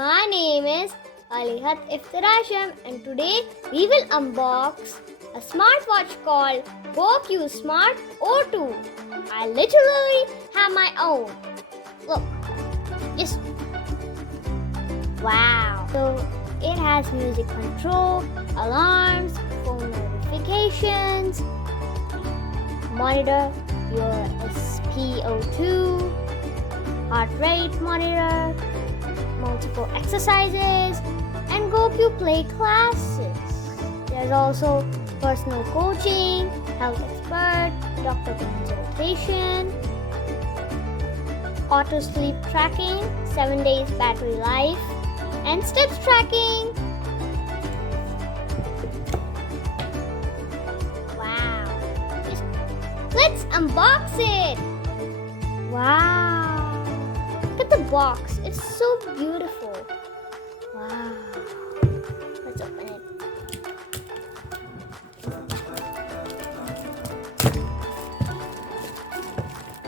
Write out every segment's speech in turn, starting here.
My name is Alihat Iftirasham and today we will unbox a smartwatch called GOQii Smart O2. I literally have my own. Look, just wow. So it has music control, alarms, phone notifications, monitor your SpO2, heart rate monitor, multiple exercises, and GOQii Play classes. There's also personal coaching, health expert, doctor consultation, auto sleep tracking, 7 days battery life, and steps tracking. Wow. Let's unbox it. Wow. Look at the box. It's so beautiful. Wow. Let's open it.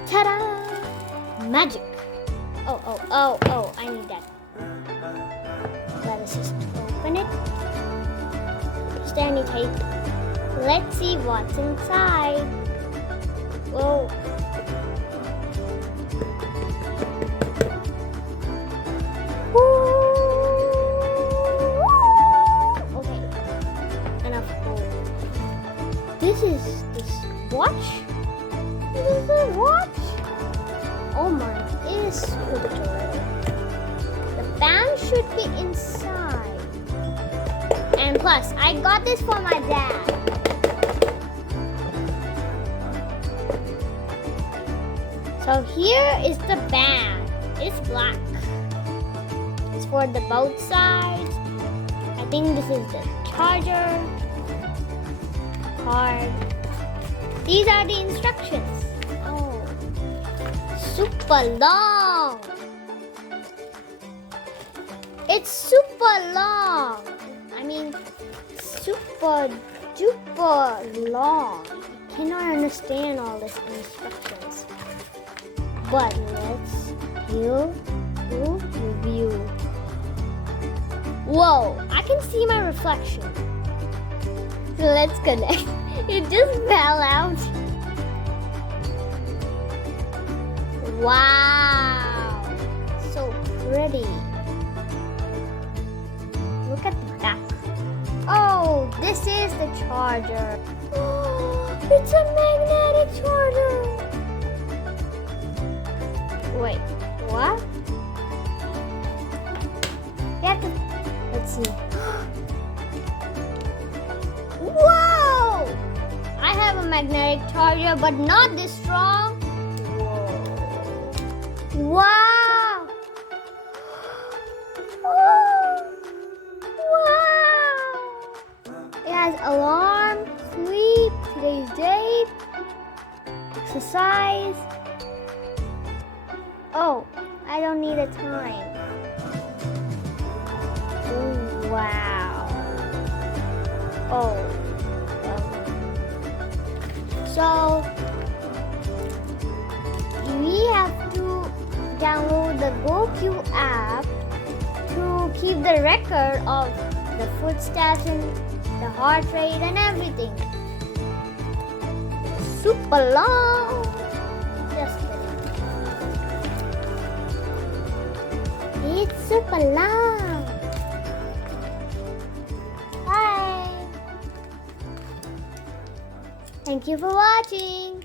Ta-da! Magic. Oh, I need that. Let us just open it. Is there any tape? Let's see what's inside. Whoa. Okay, enough. This is this watch? This is a watch? Oh my, it is super durable. The band should be inside. And plus, I got this for my dad. So here is the band. It's black. It's for the both sides. I think this is the charger. Card. These are the instructions. Oh, super long. It's super long. I mean, super duper long. I cannot understand all these instructions. But let's peel to review. Whoa, I can see my reflection. So let's connect. It just fell out. Wow, so pretty. Look at the back. Oh, this is the charger. Oh, it's a magnetic charger. Wait, what? You have to, let's see. Whoa! I have a magnetic charger, but not this strong. Whoa. Wow! Wow! It has alarm, sleep, today's date, exercise. Oh, I don't need a time. Ooh, wow. Oh. So, we have to download the GOQii app to keep the record of the footsteps and the heart rate and everything. Super long. Just kidding. It's super long. Bye. Thank you for watching.